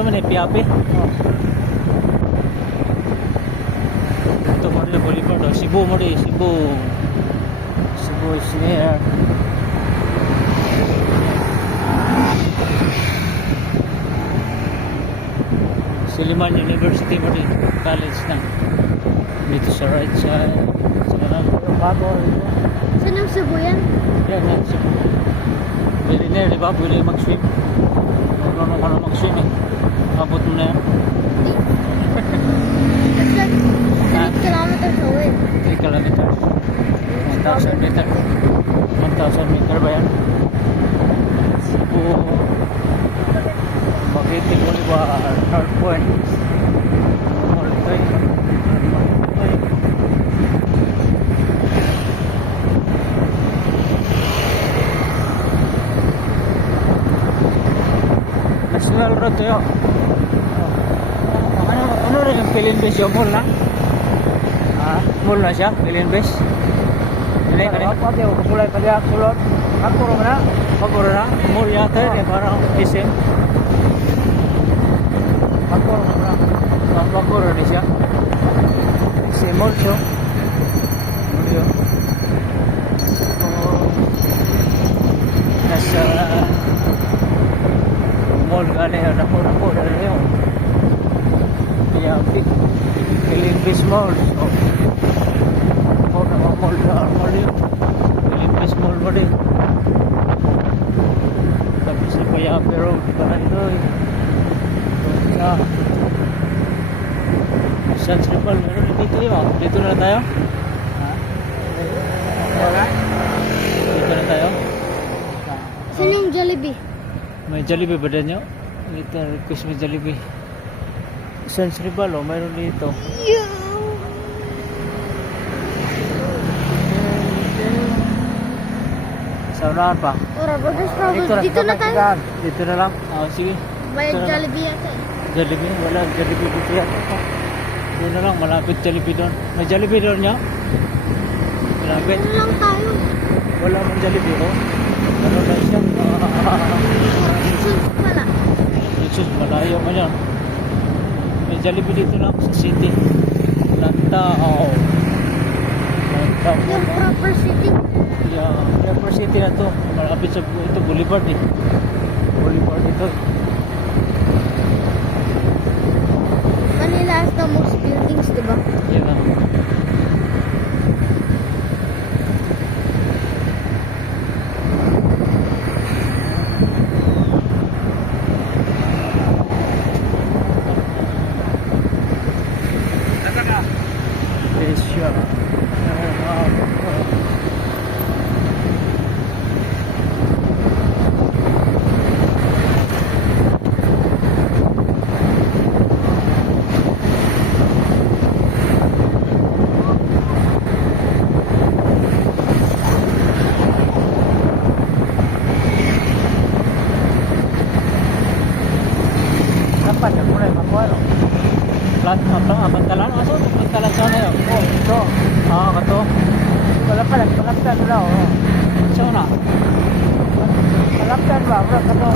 sa man Piapi. Ito mo rin Boulevard. Cebu mo rin. Cebu is near. Suliman University mo rin. College na. Dito sa right side. Bago. Saan ang Cebu yan? Yan, Cebu. Pwede na yun, di ba? Pwede mag-swim. Marunong ka na mag-swim eh. Abot mo na yan. It's like 3 kilometers away. 3 kilometers. 1,000 meter. 1,000 meter ba yan? Cebu. Makiti Boulevard. North Point. North Point. National Road to yun. Ano rin yung Pilinbes yung mall na? Mall na siya, Pilinbes. Hindi, kanina. Pati ako kulay pa diya sulod. Pagpuro mo na. Pagpuro na, mall yata yun, parang SM. Pagpuro mo na. Pagpuro na siya. SM mall siya. Mall yun. Nasa mall gani yun, naku na yun. Kaya Pilinbes Mall. Mall yun. Pilinbes Mall mo rin. Tapos sa Payapi Road, Barandoy. San Tripal, meron dito yun. Dito na tayo? Dito na tayo? Saan yung Jollibee? May Jollibee ba din nyo? Dito, request may Jollibee. San Tripal, mayroon dito. Sa unahan pa? Ora, Burgers Problem. Dito na tayo. Dito na lang? Sige. May Dito na. Jollibee yata eh. Jollibee? Wala, Jollibee dito yan. Doon na lang, malapit Jollibee doon. May Jollibee doon nyo? Malapit? Dito lang tayo. Wala mong Jollibee, oh. Ano na siya? Jesus pala. Jesus, malayo ka yan. May Jollibee dito lang sa city. Lantao. Yung proper city. Yeah, proper city na to. Malapit sa ito, Boulevard eh. Boulevard ito. Manila has the most buildings, diba? Yeah. Asia. Dapat na kulay makuha. Pantalan aso, pantalan sana yun. Oh, ito. Kato. Malaptan mo na. Sa una. Malaptan ba? Bro, kato.